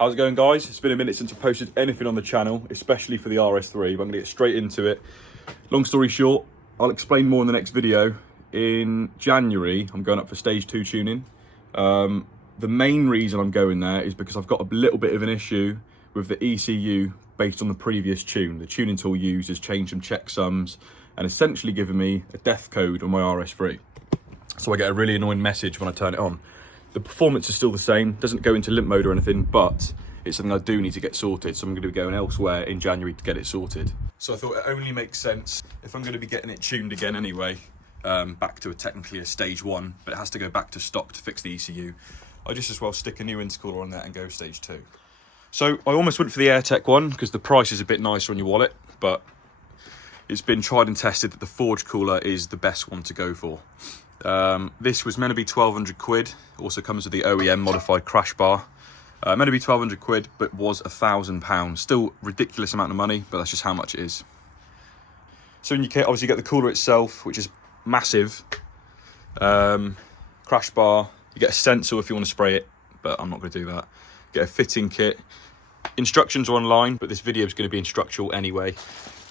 How's it going, guys? It's been a minute since I posted anything on the channel, especially for the Rs3, but I'm going to get straight into it. Long story short, I'll explain more in the next video. In January, I'm going up for stage 2 tuning. The main reason I'm going there is because I've got a little bit of an issue with the ECU based on the previous tune. The tuning tool used has changed some checksums and essentially given me a death code on my Rs3. So I get a really annoying message when I turn it on. The performance is still the same, doesn't go into limp mode or anything, but it's something I do need to get sorted, so I'm going to be going elsewhere in January to get it sorted. So I thought it only makes sense, if I'm going to be getting it tuned again anyway, back to technically a stage 1, but it has to go back to stock to fix the ECU, I just as well stick a new intercooler on there and go stage 2. So I almost went for the AirTech one, because the price is a bit nicer on your wallet, but it's been tried and tested that the forged cooler is the best one to go for. This was meant to be 1,200 quid, also comes with the OEM modified crash bar. Meant to be 1,200 quid, but was £1,000. Still ridiculous amount of money, but that's just how much it is. So in your kit, obviously you get the cooler itself, which is massive. Crash bar, you get a stencil if you want to spray it, but I'm not going to do that. Get a fitting kit. Instructions are online, but this video is going to be instructional anyway.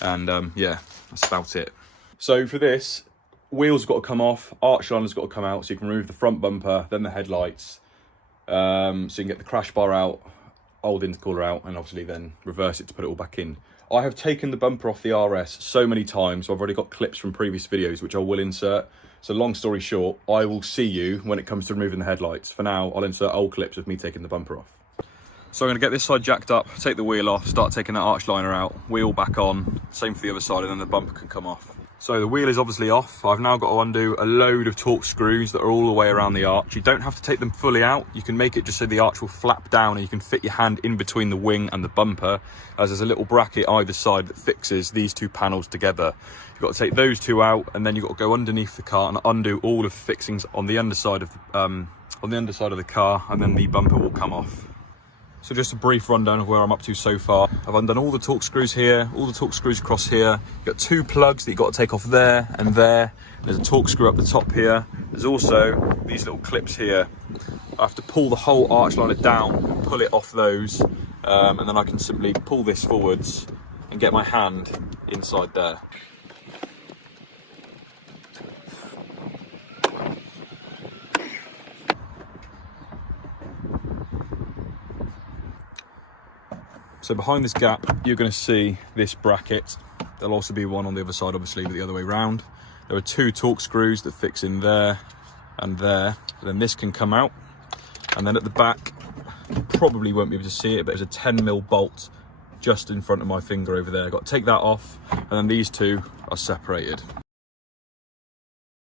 And yeah, that's about it. So for this, wheels have got to come off, arch liner's got to come out, so you can remove the front bumper, then the headlights. So you can get the crash bar out, old intercooler out, and obviously then reverse it to put it all back in. I have taken the bumper off the RS so many times, so I've already got clips from previous videos, which I will insert. So long story short, I will see you when it comes to removing the headlights. For now, I'll insert old clips of me taking the bumper off. So I'm going to get this side jacked up, take the wheel off, start taking that arch liner out, wheel back on, same for the other side, and then the bumper can come off. So the wheel is obviously off. I've now got to undo a load of torque screws that are all the way around the arch. You don't have to take them fully out. You can make it just so the arch will flap down and you can fit your hand in between the wing and the bumper, as there's a little bracket either side that fixes these two panels together. You've got to take those two out, and then you've got to go underneath the car and undo all of the fixings on the underside of the car, and then the bumper will come off. So just a brief rundown of where I'm up to so far. I've undone all the torque screws here, all the torque screws across here. You've got 2 plugs that you've got to take off there and there. There's a torque screw up the top here. There's also these little clips here. I have to pull the whole arch liner down and pull it off those. And then I can simply pull this forwards and get my hand inside there. So behind this gap, you're going to see this bracket. There'll also be one on the other side, obviously, but the other way round. There are 2 torque screws that fix in there and there. Then this can come out. And then at the back, you probably won't be able to see it, but there's a 10mm bolt just in front of my finger over there. I've got to take that off, and then these 2 are separated.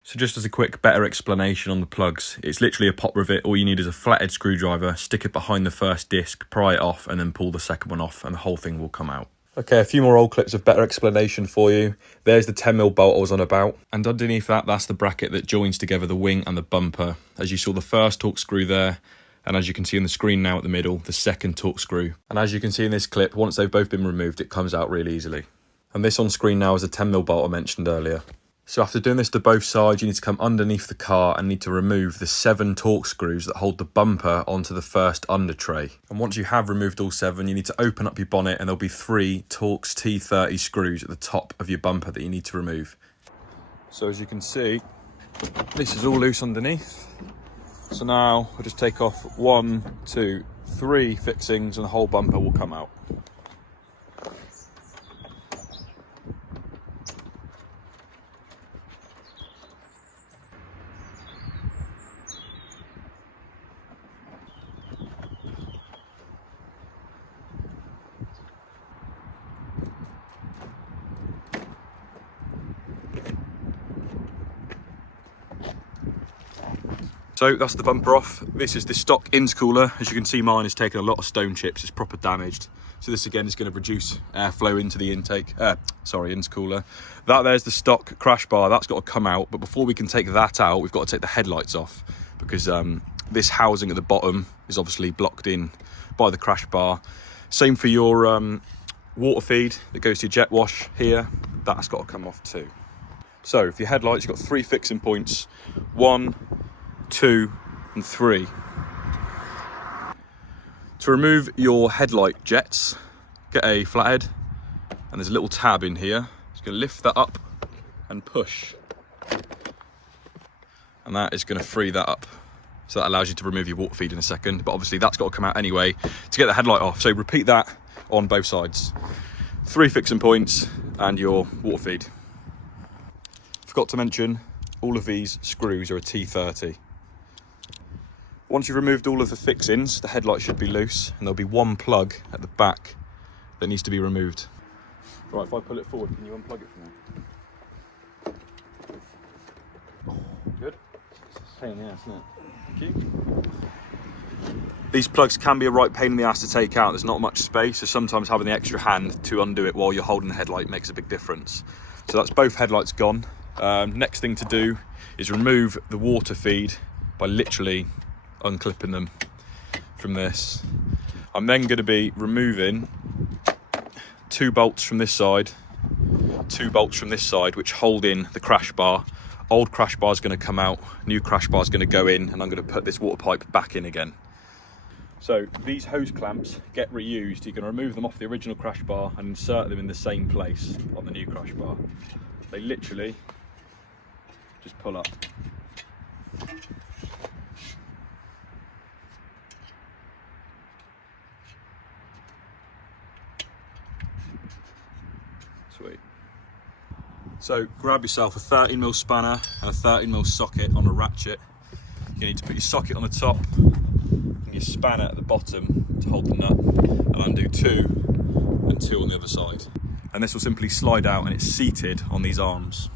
So just as a quick, better explanation on the plugs, it's literally a pop rivet. All you need is a flathead screwdriver, stick it behind the first disc, pry it off, and then pull the second one off, and the whole thing will come out. Okay, a few more old clips of better explanation for you. There's the 10mm bolt I was on about, and underneath that, that's the bracket that joins together the wing and the bumper. As you saw, the first torque screw there, and as you can see on the screen now at the middle, the second torque screw. And as you can see in this clip, once they've both been removed, it comes out really easily. And this on screen now is a 10mm bolt I mentioned earlier. So after doing this to both sides, you need to come underneath the car and need to remove the 7 torque screws that hold the bumper onto the first under tray. And once you have removed all 7, you need to open up your bonnet, and there'll be 3 Torx T30 screws at the top of your bumper that you need to remove. So as you can see, this is all loose underneath. So now I'll just take off 1, 2, 3 fixings and the whole bumper will come out. So that's the bumper off. This is the stock intercooler. As you can see, mine has taken a lot of stone chips. It's proper damaged. So this again is going to reduce airflow into the intercooler. That there's the stock crash bar. That's got to come out. But before we can take that out, we've got to take the headlights off, because this housing at the bottom is obviously blocked in by the crash bar. Same for your water feed that goes to your jet wash here. That's got to come off too. So for your headlights, you've got 3 fixing points. 1, 2 and 3. To To remove your headlight jets, get a flathead, and there's a little tab in here. Just going to lift that up and push. And that is going to free that up. So that allows you to remove your water feed in a second, but obviously that's got to come out anyway to get the headlight off. So repeat that on both sides. 3 fixing points and your water feed. Forgot to mention, all of these screws are a T30. Once you've removed all of the fixings, the headlight should be loose, and there'll be one plug at the back that needs to be removed. Right, if I pull it forward, can you unplug it for me? Good. Pain in the ass, isn't it? Thank you. These plugs can be a right pain in the ass to take out. There's not much space, so sometimes having the extra hand to undo it while you're holding the headlight makes a big difference. So that's both headlights gone. Next thing to do is remove the water feed by literally unclipping them from this. I'm then going to be removing 2 bolts from this side, 2 bolts from this side, which hold in the crash bar. Old crash bar is going to come out, new crash bar is going to go in, and I'm going to put this water pipe back in again. So these hose clamps get reused. You can remove them off the original crash bar and insert them in the same place on the new crash bar. They literally just pull up. Sweet. So grab yourself a 13mm spanner and a 13mm socket on a ratchet. You need to put your socket on the top and your spanner at the bottom to hold the nut, and undo 2 and 2 on the other side. And this will simply slide out, and it's seated on these arms.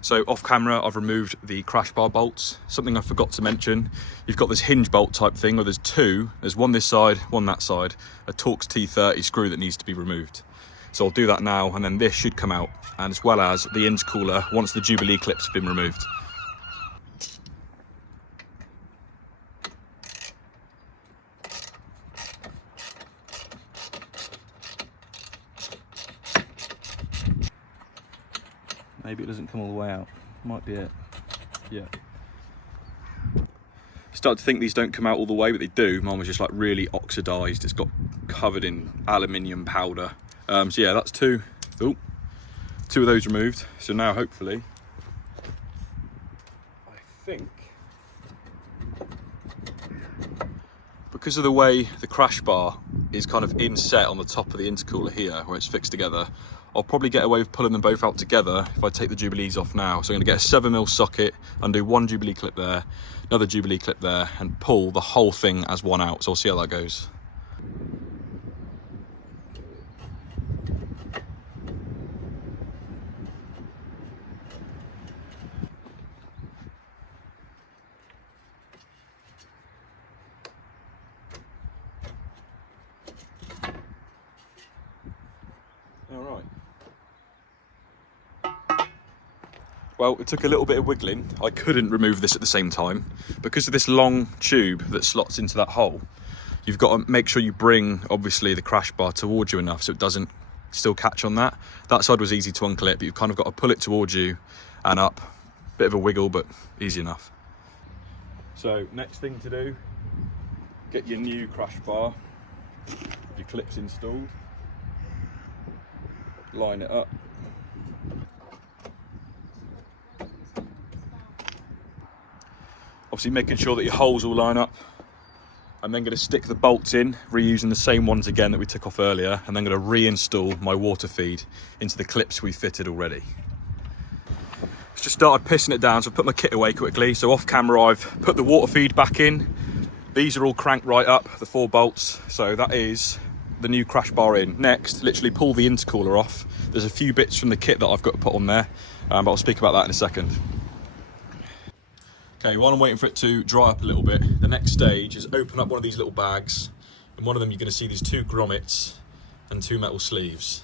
So off camera, I've removed the crash bar bolts. Something I forgot to mention, you've got this hinge bolt type thing where there's 2, there's one this side, one that side, a Torx T30 screw that needs to be removed. So I'll do that now, and then this should come out, and as well as the intercooler once the Jubilee clips have been removed. Maybe it doesn't come all the way out. Might be it. Yeah. Start to think these don't come out all the way, but they do. Mine was just like really oxidized. It's got covered in aluminium powder. So yeah, that's 2. Ooh, 2 of those removed. So now hopefully, I think, because of the way the crash bar is kind of inset on the top of the intercooler here, where it's fixed together, I'll probably get away with pulling them both out together if I take the Jubilees off now. So I'm going to get a 7mm socket, undo 1 Jubilee clip there, another Jubilee clip there, and pull the whole thing as one out. So I'll see how that goes. All right. Well, it took a little bit of wiggling. I couldn't remove this at the same time. Because of this long tube that slots into that hole, you've got to make sure you bring, obviously, the crash bar towards you enough so it doesn't still catch on that. That side was easy to unclip, but you've kind of got to pull it towards you and up. Bit of a wiggle, but easy enough. So, next thing to do, get your new crash bar, your clips installed, line it up. Obviously making sure that your holes all line up. I'm then going to stick the bolts in, reusing the same ones again that we took off earlier, and then going to reinstall my water feed into the clips we fitted already. Just started pissing it down, so I've put my kit away quickly. So off camera I've put the water feed back in. These are all cranked right up, the 4 bolts, so that is the new crash bar in. Next, literally pull the intercooler off. There's a few bits from the kit that I've got to put on there, but I'll speak about that in a second. Okay, while I'm waiting for it to dry up a little bit, the next stage is open up one of these little bags. In one of them you're going to see these 2 grommets and 2 metal sleeves.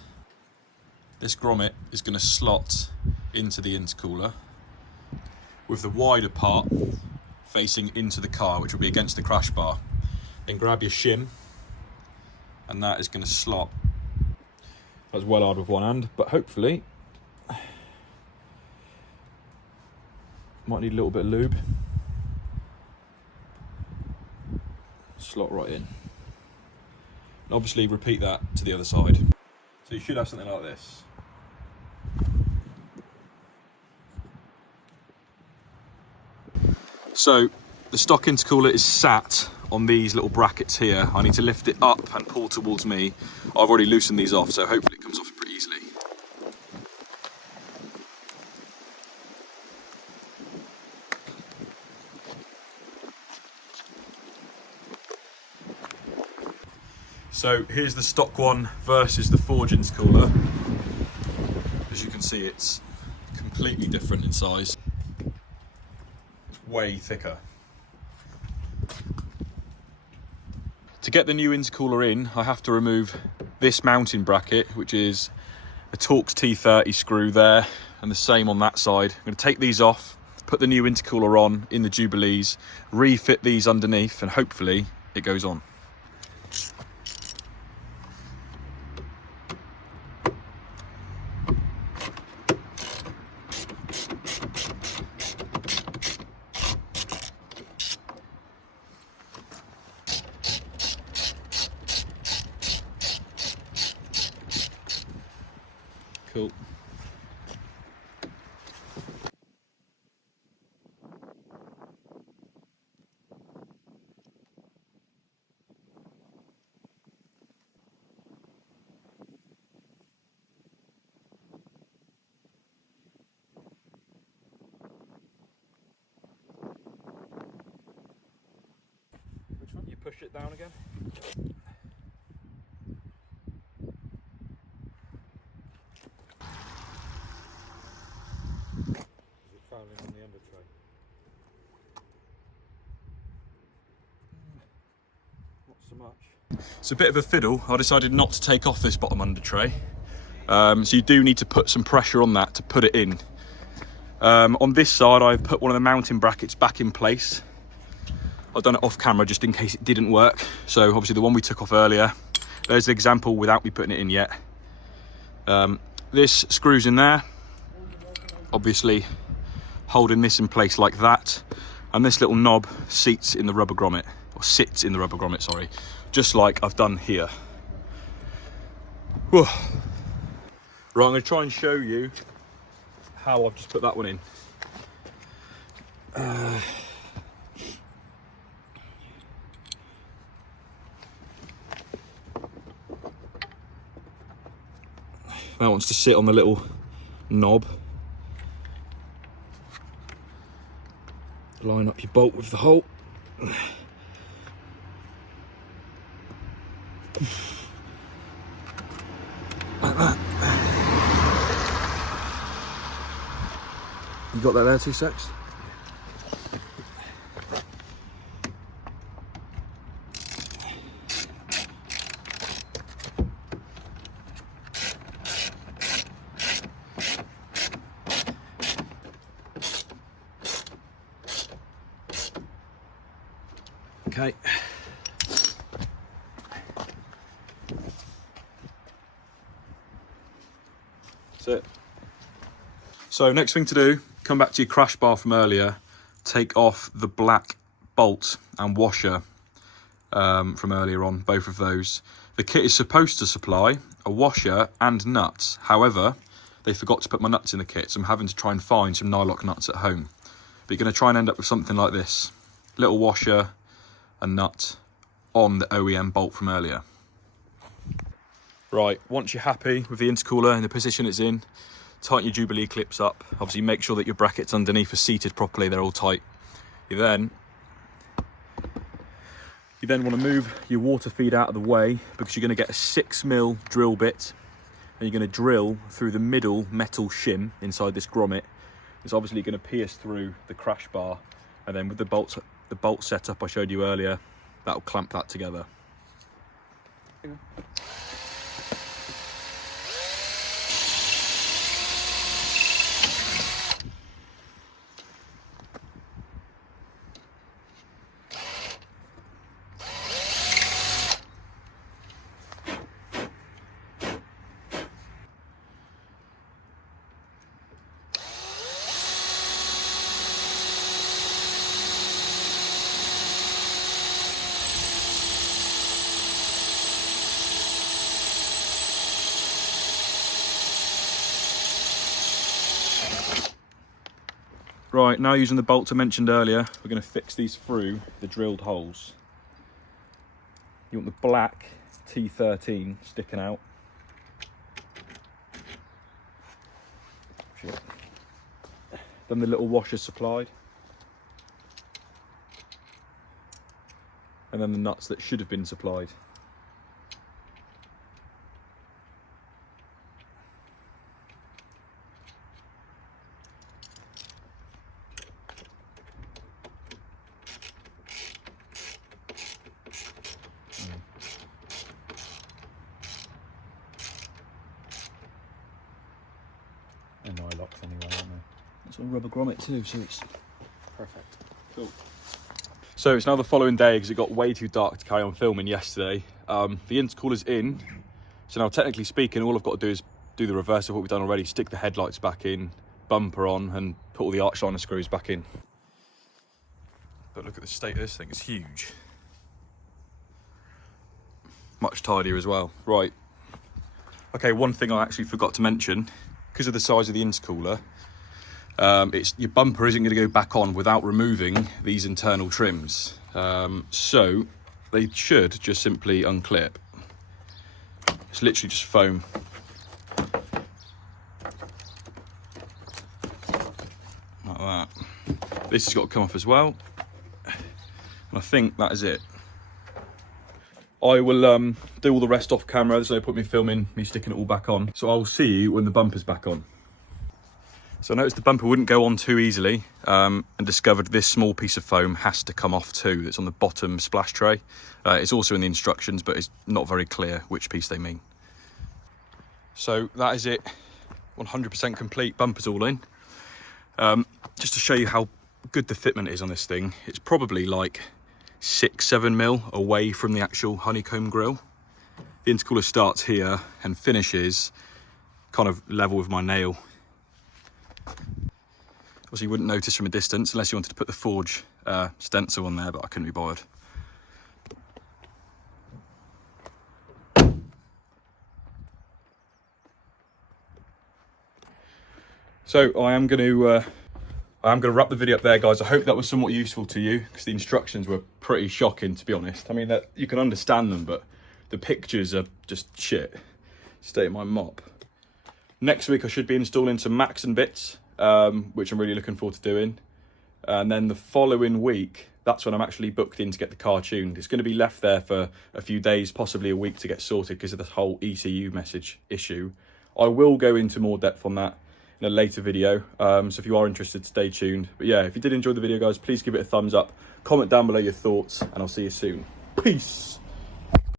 This grommet is going to slot into the intercooler with the wider part facing into the car, which will be against the crash bar. Then grab your shim and that is going to slot. That's well hard with one hand, but hopefully might need a little bit of lube. Slot right in. And obviously repeat that to the other side. So you should have something like this. So the stock intercooler is sat on these little brackets here. I need to lift it up and pull towards me. I've already loosened these off, so hopefully it comes off pretty easily. So here's the stock one versus the forge intercooler. As you can see, it's completely different in size. It's way thicker. To get the new intercooler in, I have to remove this mounting bracket, which is a Torx T30 screw there, and the same on that side. I'm going to take these off, put the new intercooler on in the Jubilees, refit these underneath, and hopefully it goes on. Cool. Which one? You push it down again? On the under tray. Not so much. It's a bit of a fiddle. I decided not to take off this bottom under tray. So you do need to put some pressure on that to put it in. On this side, I've put one of the mounting brackets back in place. I've done it off camera just in case it didn't work. So obviously the one we took off earlier, there's an example without me putting it in yet. This screws in there. Obviously, holding this in place like that, and this little knob sits in the rubber grommet, sorry, just like I've done here. Whew. Right, I'm going to try and show you how I've just put that one in. That wants to sit on the little knob. Line up your bolt with the hole. Like that. You got that there, 2 secs? Okay. That's it. So next thing to do, come back to your crash bar from earlier, take off the black bolt and washer from earlier on, both of those. The kit is supposed to supply a washer and nuts. However, they forgot to put my nuts in the kit, so I'm having to try and find some nylock nuts at home. But you're going to try and end up with something like this. Little washer, a nut on the OEM bolt from earlier. Right, once you're happy with the intercooler and the position it's in, tighten your Jubilee clips up. Obviously make sure that your brackets underneath are seated properly, they're all tight. You then want to move your water feed out of the way, because you're going to get a 6mm drill bit, and you're going to drill through the middle metal shim inside this grommet. It's obviously going to pierce through the crash bar, and then with the bolt setup I showed you earlier, that'll clamp that together. Right, now using the bolts I mentioned earlier, we're going to fix these through the drilled holes. You want the black T13 sticking out. Then the little washers supplied. And then the nuts that should have been supplied. And nylocks anyway, aren't they? It's all rubber grommet too, so it's perfect. Cool. So it's now the following day because it got way too dark to carry on filming yesterday. The intercooler's in, so now technically speaking, all I've got to do is do the reverse of what we've done already, stick the headlights back in, bumper on, and put all the arch liner screws back in. But look at the state of this thing, it's huge. Much tidier as well. Right. Okay, one thing I actually forgot to mention, because of the size of the intercooler, your bumper isn't going to go back on without removing these internal trims. So they should just simply unclip. It's literally just foam. Like that. This has got to come off as well. And I think that is it. I will do all the rest off camera. There's no point me filming me sticking it all back on. So I'll see you when the bumper's back on. So I noticed the bumper wouldn't go on too easily and discovered this small piece of foam has to come off too. It's on the bottom splash tray. It's also in the instructions, but it's not very clear which piece they mean. So that is it, 100% complete, bumper's all in. Just to show you how good the fitment is on this thing, it's probably like 6-7 mil away from the actual honeycomb grille. The intercooler starts here and finishes kind of level with my nail. Obviously you wouldn't notice from a distance unless you wanted to put the forge stencil on there, but I couldn't be bothered. So I am going to wrap the video up there, guys. I hope that was somewhat useful to you, because the instructions were pretty shocking, to be honest. I mean, that you can understand them, but the pictures are just shit. State of my mop. Next week I should be installing some Macs and bits, which I'm really looking forward to doing. And then the following week, that's when I'm actually booked in to get the car tuned. It's going to be left there for a few days, possibly a week, to get sorted because of this whole ECU message issue. I will go into more depth on that in a later video, so if you are interested, stay tuned. But yeah, if you did enjoy the video, guys, please give it a thumbs up, comment down below your thoughts, and I'll see you soon. Peace.